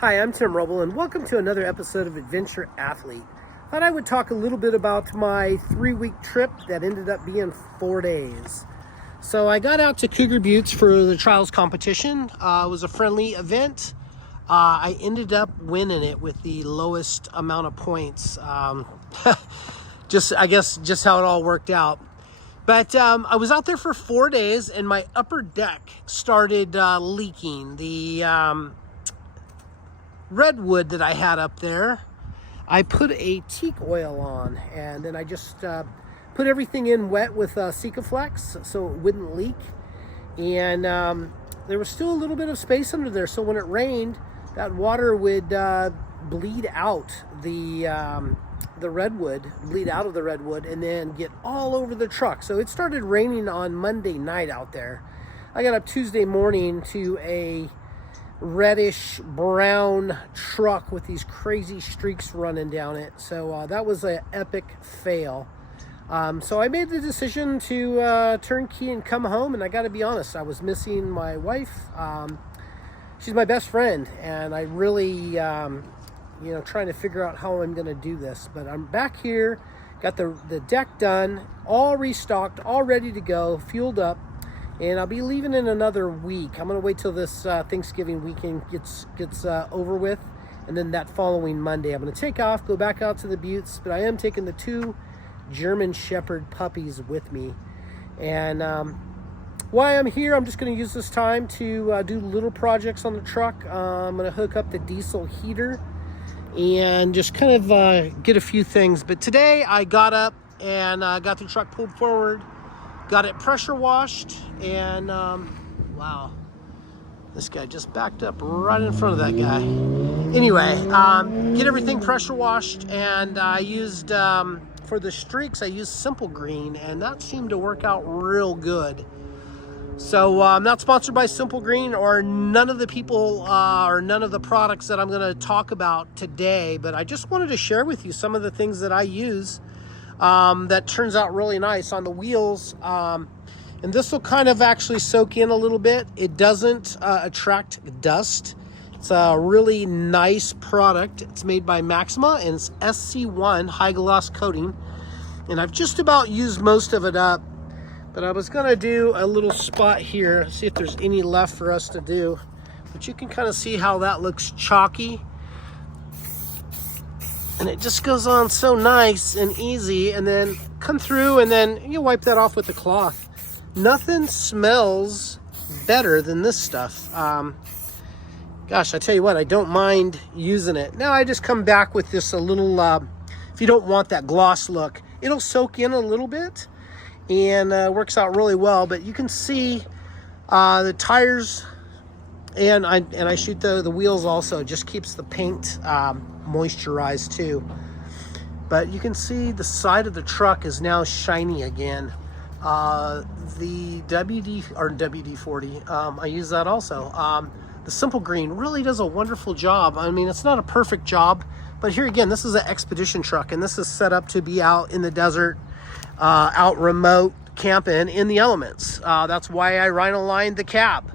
Hi, I'm Tim Roble, and welcome to another episode of Adventure Athlete. Thought I would talk a little bit about my 3-week trip that ended up being 4 days. So I got out to Cougar Buttes for the trials competition. It was a friendly event. I ended up winning it with the lowest amount of points. I guess just how it all worked out. But I was out there for 4 days, and my upper deck started leaking. The Redwood that I had up there, I put a teak oil on, and then I just put everything in wet with Sikaflex so it wouldn't leak. And there was still a little bit of space under there, so when it rained, that water would bleed out the redwood, bleed out of the redwood, and then get all over the truck. So it started raining on Monday night out there. I got up Tuesday morning to a reddish brown truck with these crazy streaks running down it. So that was an epic fail. So I made the decision to turn key and come home, and I got to be honest, I was missing my wife. She's my best friend, and I really trying to figure out how I'm going to do this. But I'm back here, got the deck done, all restocked, all ready to go, fueled up. And I'll be leaving in another week. I'm gonna wait till this Thanksgiving weekend gets over with, and then that following Monday I'm gonna take off, go back out to the Buttes. But I am taking the 2 German Shepherd puppies with me. And while I'm here, I'm just gonna use this time to do little projects on the truck. I'm gonna hook up the diesel heater and just kind of get a few things. But today I got up and got the truck pulled forward, got it pressure washed, and wow, this guy just backed up right in front of that guy. Anyway, get everything pressure washed, and I used, for the streaks, I used Simple Green, and that seemed to work out real good. So I'm not sponsored by Simple Green or none of the people or none of the products that I'm going to talk about today, but I just wanted to share with you some of the things that I use that turns out really nice on the wheels. And this will kind of actually soak in a little bit. It doesn't attract dust. It's a really nice product. It's made by Maxima, and it's SC1 high gloss coating. And I've just about used most of it up, but I was gonna do a little spot here, see if there's any left for us to do. But you can kind of see how that looks chalky. And it just goes on so nice and easy, and then come through, and then you wipe that off with a cloth. Nothing smells better than this stuff. Gosh, I tell you what, I don't mind using it. Now I just come back with this a little, if you don't want that gloss look, it'll soak in a little bit and works out really well. But you can see the tires, and I shoot the wheels also. It just keeps the paint moisturized too. But you can see the side of the truck is now shiny again. The WD-40, I use that also. The Simple Green really does a wonderful job. I mean, it's not a perfect job, but here again, this is an expedition truck, and this is set up to be out in the desert, out remote, camping in the elements. That's why I rhino lined the cab.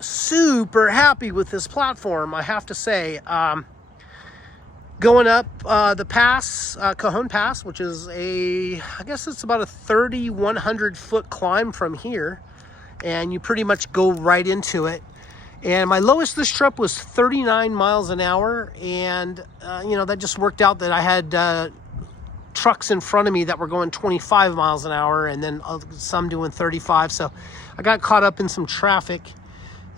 Super happy with this platform, I have to say. Going up the pass, Cajon Pass, which is I guess it's about a 3,100 foot climb from here, and you pretty much go right into it. And my lowest this trip was 39 miles an hour, and that just worked out that I had trucks in front of me that were going 25 miles an hour, and then some doing 35. So I got caught up in some traffic.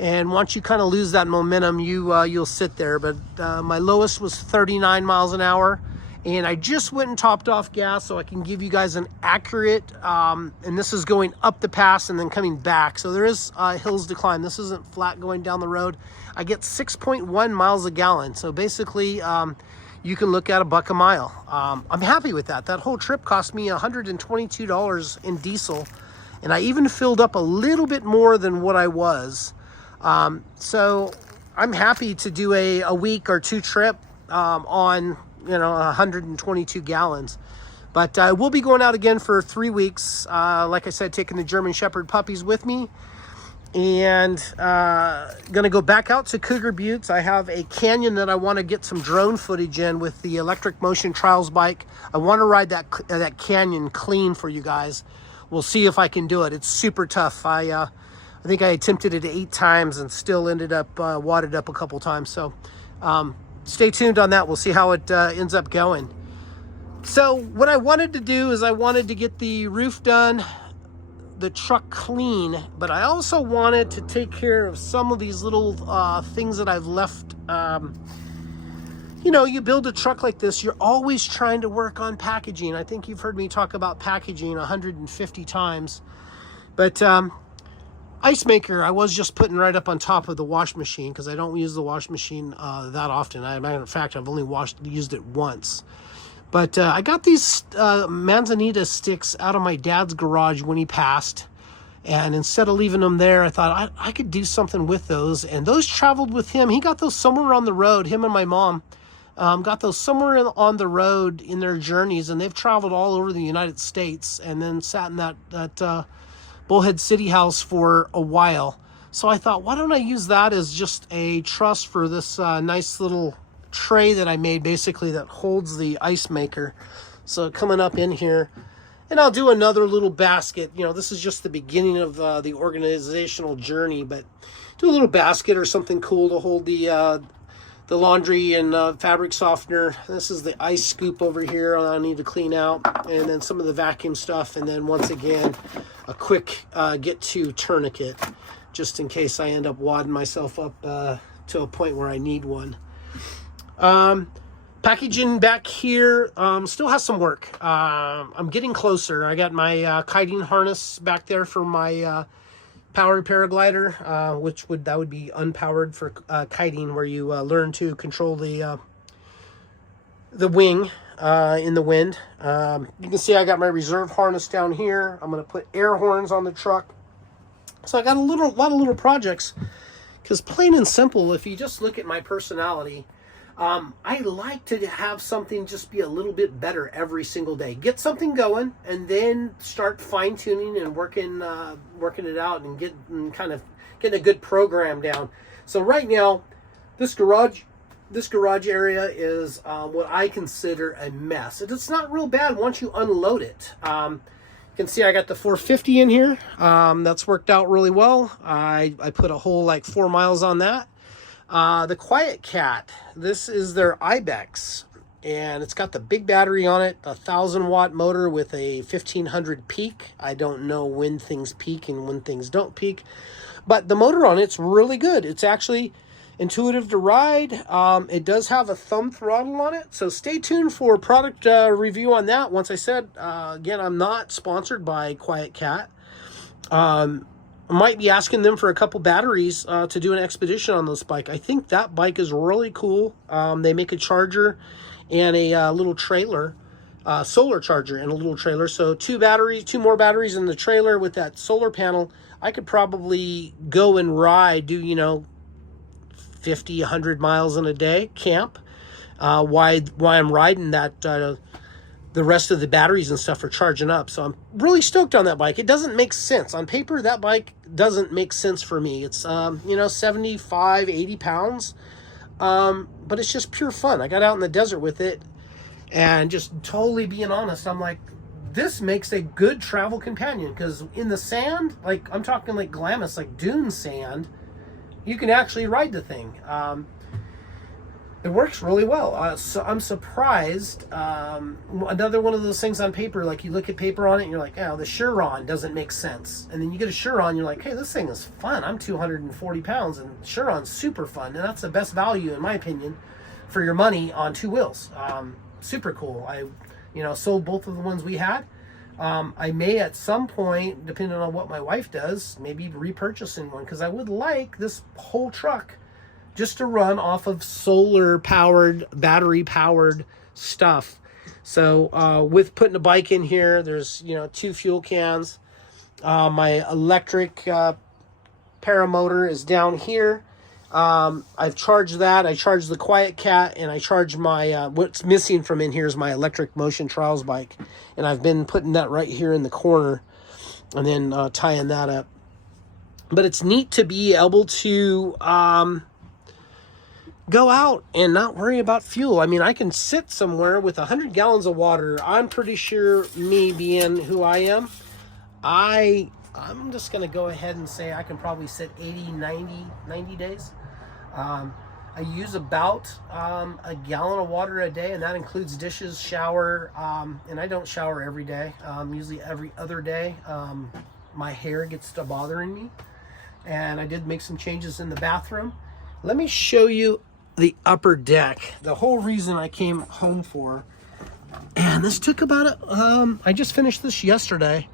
And once you kind of lose that momentum, you'll sit there. But my lowest was 39 miles an hour. And I just went and topped off gas so I can give you guys an accurate, and this is going up the pass and then coming back. So there is hills to climb. This isn't flat going down the road. I get 6.1 miles a gallon. So basically, you can look at $1 a mile. I'm happy with that. That whole trip cost me $122 in diesel. And I even filled up a little bit more than what I was. So I'm happy to do a week or 2 trip on 122 gallons. But we'll be going out again for 3 weeks. Like I said, taking the German Shepherd puppies with me. and gonna go back out to Cougar Buttes. I have a canyon that I want to get some drone footage in with the Electric Motion Trials bike. I want to ride that canyon clean for you guys. We'll see if I can do it. It's super tough. I think I attempted it 8 times and still ended up wadded up a couple times. So stay tuned on that. We'll see how it ends up going. So what I wanted to do is I wanted to get the roof done, the truck clean, but I also wanted to take care of some of these little things that I've left. You know, you build a truck like this, you're always trying to work on packaging. I think you've heard me talk about packaging 150 times. But ice maker, I was just putting right up on top of the wash machine because I don't use the wash machine that often. Matter of fact, I've only used it once. But I got these manzanita sticks out of my dad's garage when he passed. And instead of leaving them there, I thought I could do something with those. And those traveled with him. He got those somewhere on the road, him and my mom. Got those somewhere on the road in their journeys. And they've traveled all over the United States. And then sat in that Bullhead City House for a while. So I thought, why don't I use that as just a truss for this nice little tray that I made, basically, that holds the ice maker. So coming up in here, and I'll do another little basket. You know, this is just the beginning of the organizational journey, but do a little basket or something cool to hold the laundry and fabric softener. This is the ice scoop over here I need to clean out, and then some of the vacuum stuff, and then once again a quick get to tourniquet, just in case I end up wadding myself up to a point where I need one. Packaging back here still has some work. I'm getting closer. I got my kiting harness back there for my powered paraglider, that would be unpowered for kiting, where you learn to control the wing in the wind. You can see I got my reserve harness down here. I'm going to put air horns on the truck. So I got a lot of little projects, because plain and simple, if you just look at my personality, I like to have something just be a little bit better every single day. Get something going, and then start fine-tuning and working it out, and getting a good program down. So right now, this garage area is what I consider a mess. It's not real bad once you unload it. You can see I got the 450 in here. That's worked out really well. I put a whole 4 miles on that. The Quiet Cat, this is their Ibex, and it's got the big battery on it, a 1,000-watt motor with a 1,500 peak. I don't know when things peak and when things don't peak, but the motor on it's really good. It's actually intuitive to ride. It does have a thumb throttle on it, so stay tuned for a product review on that. Once I said, again, I'm not sponsored by Quiet Cat. I might be asking them for a couple batteries to do an expedition on this bike. I think that bike is really cool. They make a charger and a little trailer, solar charger and a little trailer. So 2 more batteries in the trailer with that solar panel. I could probably go and ride, do 50, 100 miles in a day, camp. Why I'm riding that. The rest of the batteries and stuff are charging up. So I'm really stoked on that bike. It doesn't make sense. On paper, that bike doesn't make sense for me. It's, 75, 80 pounds. But it's just pure fun. I got out in the desert with it, and just totally being honest, I'm like, this makes a good travel companion, because in the sand, I'm talking Glamis, dune sand, you can actually ride the thing. It works really well. So I'm surprised. Another one of those things on paper, you look at paper on it and you're like, oh, the Chiron doesn't make sense. And then you get a Chiron, you're like, hey, this thing is fun. I'm 240 pounds, and Chiron's super fun. And that's the best value, in my opinion, for your money on 2 wheels. Super cool. I sold both of the ones we had. I may at some point, depending on what my wife does, maybe repurchasing one, because I would like this whole truck just to run off of solar-powered, battery-powered stuff. So with putting a bike in here, there's 2 fuel cans. My electric paramotor is down here. I've charged that. I charged the Quiet Cat, and I charged my what's missing from in here is my Electric Motion Trials bike, and I've been putting that right here in the corner, and then tying that up. But it's neat to be able to go out and not worry about fuel. I mean, I can sit somewhere with 100 gallons of water. I'm pretty sure, me being who I am, I'm just going to go ahead and say I can probably sit 80, 90 days. I use about a gallon of water a day, and that includes dishes, shower, and I don't shower every day, usually every other day. My hair gets to bothering me, and I did make some changes in the bathroom. Let me show you the upper deck, the whole reason I came home for. And this took about I just finished this yesterday.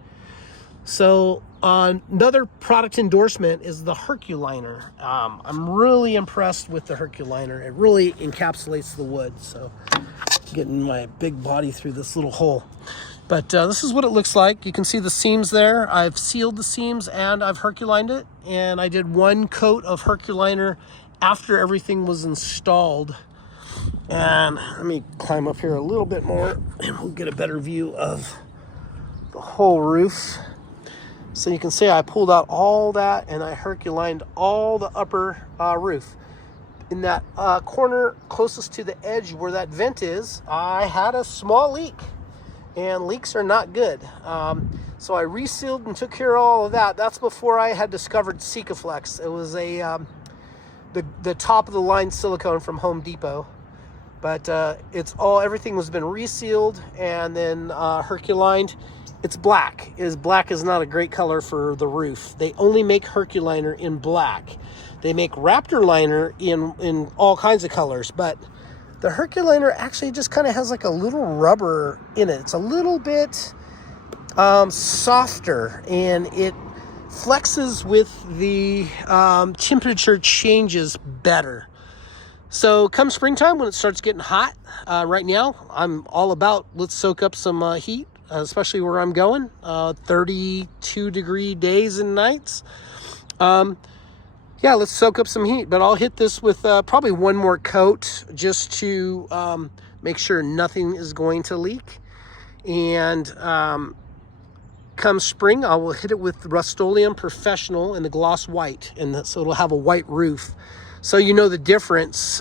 So another product endorsement is the Herculiner. I'm really impressed with the Herculiner. It really encapsulates the wood. So getting my big body through this little hole. But this is what it looks like. You can see the seams there. I've sealed the seams and I've Herculined it. And I did one coat of Herculiner after everything was installed. And let me climb up here a little bit more and we'll get a better view of the whole roof. So you can see I pulled out all that and I Herculined all the upper roof. In that corner closest to the edge where that vent is, I had a small leak, and leaks are not good. So I resealed and took care of all of that. That's before I had discovered Sikaflex. It was the top of the line silicone from Home Depot. But everything has been resealed and then Herculined. It's black. Black is not a great color for the roof. They only make Herculiner in black. They make Raptor liner in all kinds of colors, but the Herculiner actually just kind of has like a little rubber in it. It's a little bit softer, and it flexes with the temperature changes better. So come springtime, when it starts getting hot, right now I'm all about let's soak up some heat. Especially where I'm going, 32 degree days and nights. Yeah, let's soak up some heat, but I'll hit this with probably one more coat just to make sure nothing is going to leak. And come spring, I will hit it with Rust-Oleum Professional in the gloss white, and so it'll have a white roof. So you know the difference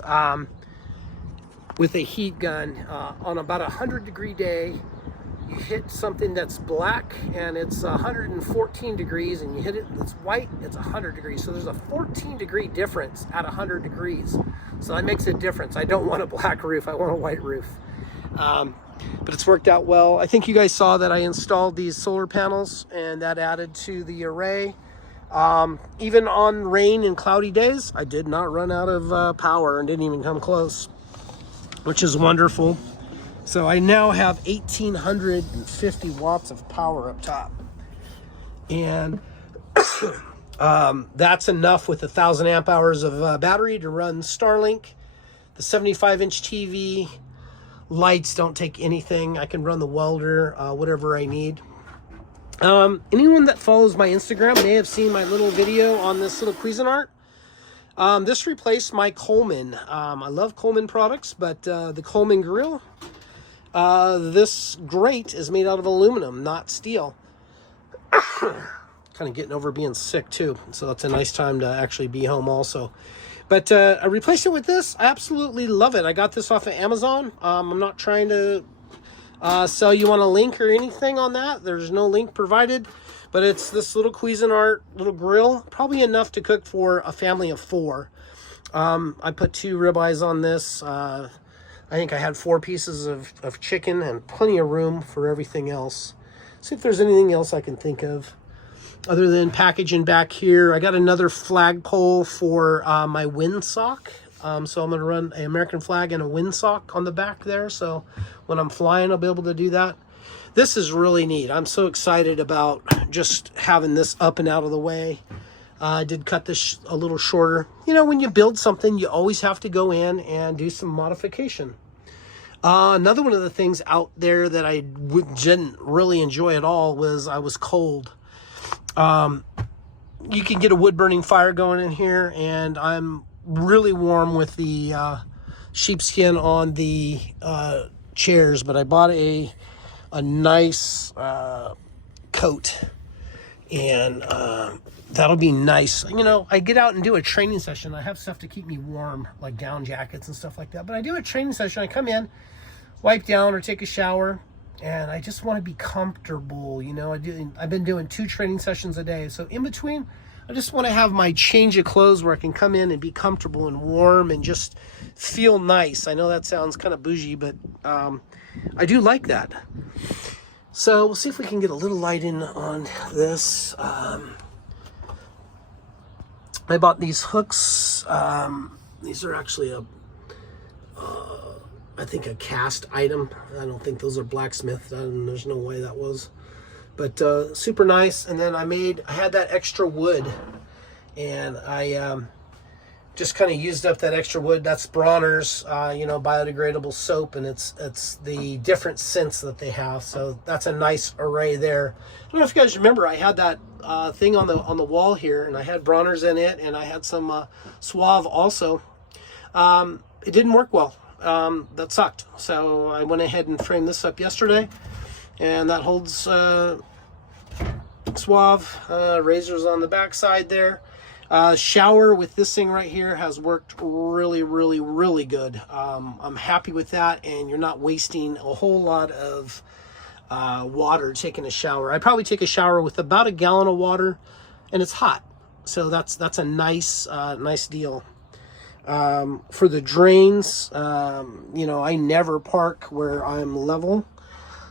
with a heat gun on about 100 degree day. You hit something that's black and it's 114 degrees, and you hit it that's white, it's 100 degrees. So there's a 14 degree difference at 100 degrees. So that makes a difference. I don't want a black roof, I want a white roof. But it's worked out well. I think you guys saw that I installed these solar panels, and that added to the array. Even on rain and cloudy days, I did not run out of power and didn't even come close, which is wonderful. So I now have 1,850 watts of power up top. And that's enough with 1,000 amp hours of battery to run Starlink. The 75-inch TV, lights don't take anything. I can run the welder, whatever I need. Anyone that follows my Instagram may have seen my little video on this little Cuisinart. This replaced my Coleman. I love Coleman products, but the Coleman grill, this grate is made out of aluminum, not steel. Kind of getting over being sick too, so that's a nice time to actually be home also. But I replaced it with this. I absolutely love it. I got this off of Amazon. I'm not trying to sell you on a link or anything on that. There's no link provided, but it's this little Cuisinart little grill, probably enough to cook for a family of 4. I put 2 ribeyes on this. I think I had 4 pieces of chicken and plenty of room for everything else. See if there's anything else I can think of other than packaging back here. I got another flagpole for my windsock. So I'm going to run an American flag and a windsock on the back there. So when I'm flying, I'll be able to do that. This is really neat. I'm so excited about just having this up and out of the way. I did cut this a little shorter. You know, when you build something, you always have to go in and do some modification. Another one of the things out there that I didn't really enjoy at all was I was cold. You can get a wood burning fire going in here, and I'm really warm with the sheepskin on the chairs, but I bought a nice coat, and that'll be nice. You know, I get out and do a training session. I have stuff to keep me warm, like down jackets and stuff like that. But I do a training session. I come in, wipe down or take a shower, and I just want to be comfortable. You know, I've been doing 2 training sessions a day. So in between, I just want to have my change of clothes where I can come in and be comfortable and warm and just feel nice. I know that sounds kind of bougie, but I do like that. So we'll see if we can get a little light in on this. I bought these hooks. These are actually I think a cast item. I don't think those are blacksmith. There's no way that was. But super nice. And then I had that extra wood, and I just kind of used up that extra wood. That's Bronner's, you know, biodegradable soap, and it's the different scents that they have. So that's a nice array there. I don't know if you guys remember, I had that thing on the wall here, and I had Bronner's in it, and I had some Suave also. It didn't work well. That sucked. So I went ahead and framed this up yesterday, and that holds Suave razors on the back side there. Shower with this thing right here has worked really, really, really good. I'm happy with that, and you're not wasting a whole lot of water taking a shower. I probably take a shower with about 1 gallon of water, and it's hot, so that's a nice nice deal. For the drains, you know, I never park where I'm level,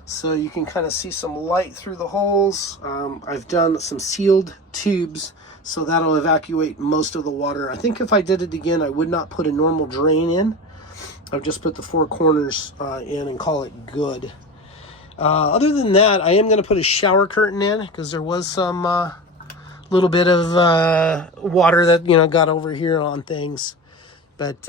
so you can kind of see some light through the holes. I've done some sealed tubes, so that'll evacuate most of the water. I think if I did it again, I would not put a normal drain in. I'll just put the 4 corners in and call it good. Other than that, I am going to put a shower curtain in, because there was some little bit of water that, you know, got over here on things. But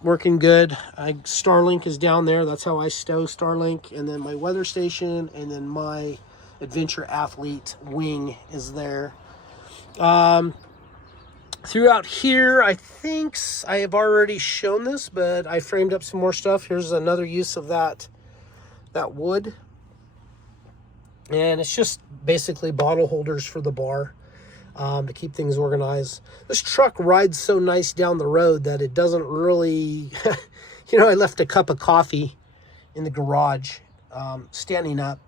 working good. Starlink is down there. That's how I stow Starlink. And then my weather station, and then my Adventure Athlete wing is there. Throughout here, I think I have already shown this, but I framed up some more stuff. Here's another use of that wood. And it's just basically bottle holders for the bar. To keep things organized. This truck rides so nice down the road that it doesn't really, you know, I left a cup of coffee in the garage, standing up.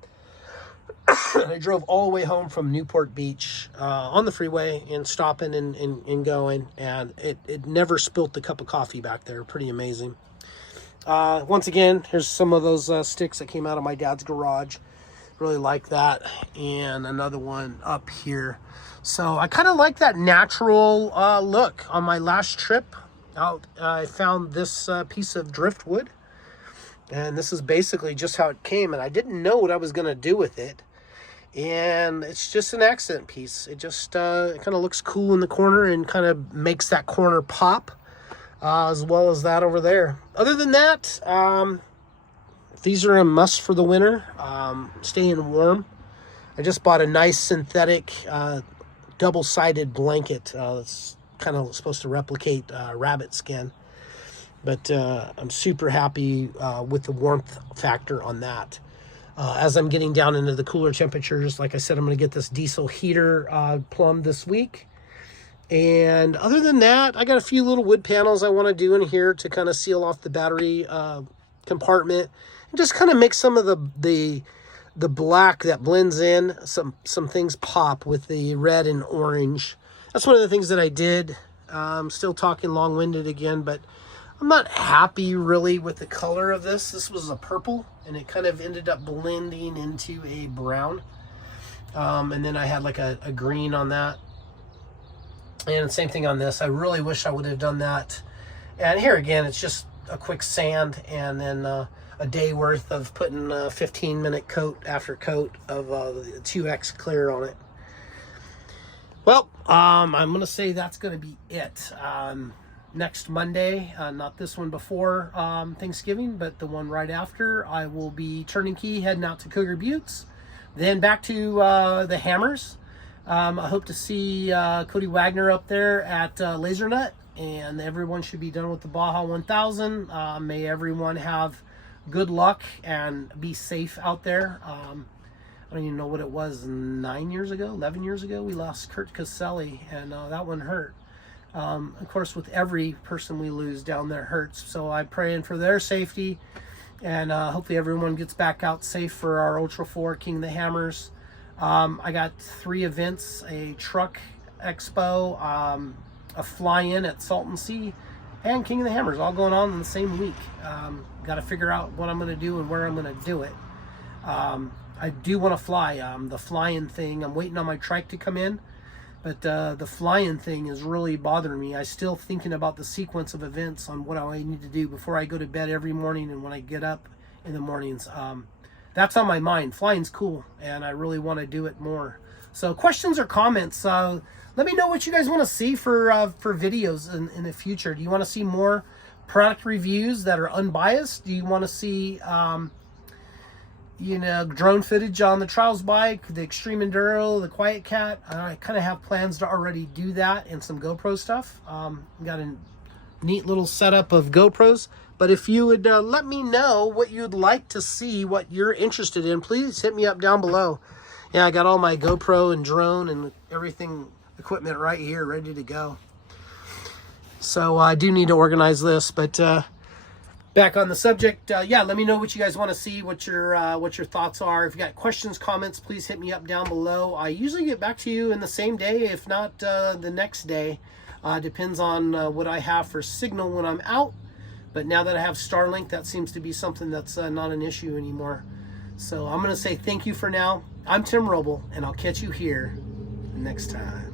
I drove all the way home from Newport Beach on the freeway and stopping and going, and it never spilt the cup of coffee back there. Pretty amazing. Once again, here's some of those sticks that came out of my dad's garage. Really like that. And another one up here. So I kind of like that natural look. On my last trip out, I found this piece of driftwood, and this is basically just how it came, and I didn't know what I was going to do with it, and it's just an accent piece. It just it kind of looks cool in the corner and kind of makes that corner pop, as well as that over there. Other than that, these are a must for the winter. Staying warm. I just bought a nice synthetic double-sided blanket that's kind of supposed to replicate rabbit skin. But I'm super happy with the warmth factor on that. As I'm getting down into the cooler temperatures, like I said, I'm going to get this diesel heater plumbed this week. And other than that, I got a few little wood panels I want to do in here to kind of seal off the battery compartment. And just kind of make some of the black that blends in, some things pop with the red and orange. That's one of the things that I did. I'm still talking long-winded again, but I'm not happy really with the color of this. This was a purple, and it kind of ended up blending into a brown. And then I had like a green on that. And same thing on this. I really wish I would have done that. And here again, it's just a quick sand, and then a day worth of putting a 15-minute coat after coat of the 2X clear on it. Well, I'm going to say that's going to be it. Next Monday, not this one before Thanksgiving, but the one right after, I will be turning key, heading out to Cougar Buttes, then back to the Hammers. I hope to see Cody Wagner up there at Laser Nut, and everyone should be done with the Baja 1000. May everyone have good luck and be safe out there. I don't even know what it was, 9 years ago, 11 years ago, we lost Kurt Caselli, and that one hurt. Of course, with every person we lose down there hurts. So I'm praying for their safety, and hopefully everyone gets back out safe for our Ultra 4 King of the Hammers. I got 3 events, a truck expo, a fly-in at Salton Sea, and King of the Hammers, all going on in the same week. Got to figure out what I'm going to do and where I'm going to do it. I do want to fly. The flying thing, I'm waiting on my trike to come in, but the flying thing is really bothering me. I'm still thinking about the sequence of events on what I need to do before I go to bed every morning and when I get up in the mornings. That's on my mind. Flying's cool, and I really want to do it more. So questions or comments, let me know what you guys want to see for videos in the future. Do you want to see more product reviews that are unbiased? Do you want to see drone footage on the Trials bike, the Extreme Enduro, the Quiet Cat? I kind of have plans to already do that, and some GoPro stuff. Got a neat little setup of GoPros. But if you would let me know what you'd like to see, what you're interested in, please hit me up down below. Yeah, I got all my GoPro and drone and everything, equipment right here, ready to go. So I do need to organize this, but back on the subject, yeah, let me know what you guys want to see, what your thoughts are. If you got questions, comments, please hit me up down below. I usually get back to you in the same day, if not the next day. Depends on what I have for signal when I'm out. But now that I have Starlink, that seems to be something that's not an issue anymore. So I'm going to say thank you for now. I'm Tim Roble, and I'll catch you here next time.